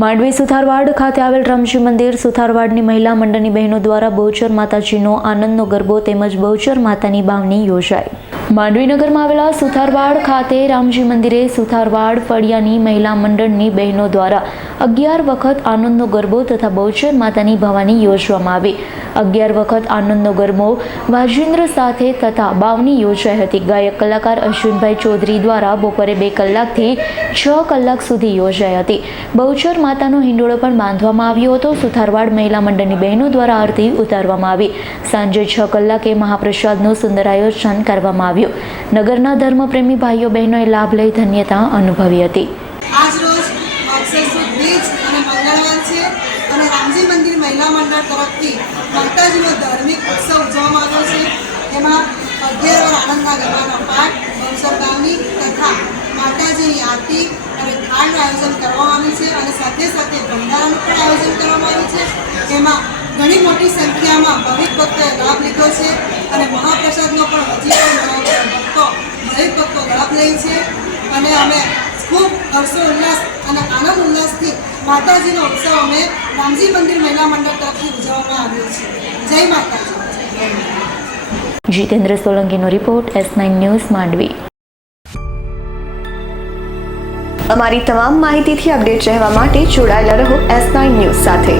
માંડવી સુથારવાડ ખાતે આવેલ રામજી મંદિર સુથારવાડની મહિલા મંડળની બહેનો દ્વારા બહુચર માતાજીનો આનંદનો ગરબો તેમજ બહુચર માતાની બાવણી યોજાઈ। માંડવી નગરમાં આવેલા સુથારવાડ ખાતે રામજી મંદિરે સુથારવાડ ફળિયાની મહિલા મંડળની બહેનો દ્વારા 11 વખત આનંદનો ગરબો તથા બહુચર માતાની ભવાની યોજવામાં આવી। 11 વખત આનંદનો ગરબો વાજિંદ્ર સાથે તથા બાવણી યોજાઈ હતી। ગાયક કલાકાર અશ્વિનભાઈ ચૌધરી દ્વારા બપોરે 2 કલાકથી 6 કલાક સુધી યોજાઈ હતી। બહુચર માતાનો હિંડોળો પણ બાંધવામાં આવ્યો હતો। સુથારવાડ મહિલા મંડળની બહેનો દ્વારા આરતી ઉતારવામાં આવી। સાંજે 6 કલાકે મહાપ્રસાદનું સુંદર આયોજન કરવામાં આવ્યું। નગરના ધર્મપ્રેમી ભાઈઓ બહેનોએ લાભ લઈ ધન્યતા અનુભવી હતી। આજ રોજ અક્ષર સુદ બીજ અને મંગળવાર છે અને રામજી મંદિર મહિલા મંડળ તરફથી માતાજીનો ધાર્મિક ઉત્સવ ઉજવવામાં આવ્યો છે। એમાં 11 વાર આનંદના ગરબાનો પાઠ, બહુચર બાવણી તથા માતાજીની આરતી અને થાળનું આયોજન કરવામાં આવ્યું છે અને સાથે સાથે ભંડારાનું પણ આયોજન કરવામાં આવ્યું છે। એમાં ઘણી મોટી સંખ્યામાં ભાવિક ભક્તોએ લાભ લીધો છે અને મહાપ્રસાદનો પણ હજી પણ ભાવિક ભક્તો લાભ લે છે અને અમે ખૂબ હર્ષોલ્લાસ અને આનંદ ઉલ્લાસથી માતાજીનો ઉત્સવ અમે રામજી મંદિર મહિલા મંડળ તરફથી ઉજવવામાં આવ્યો છે। જય માતાજી। જીતેન્દ્ર સોલંકીનો રિપોર્ટ S9 ન્યૂઝ માંડવી। અમારી તમામ માહિતીથી અપડેટ રહેવા માટે જોડાયેલા રહો S9 ન્યૂઝ સાથે।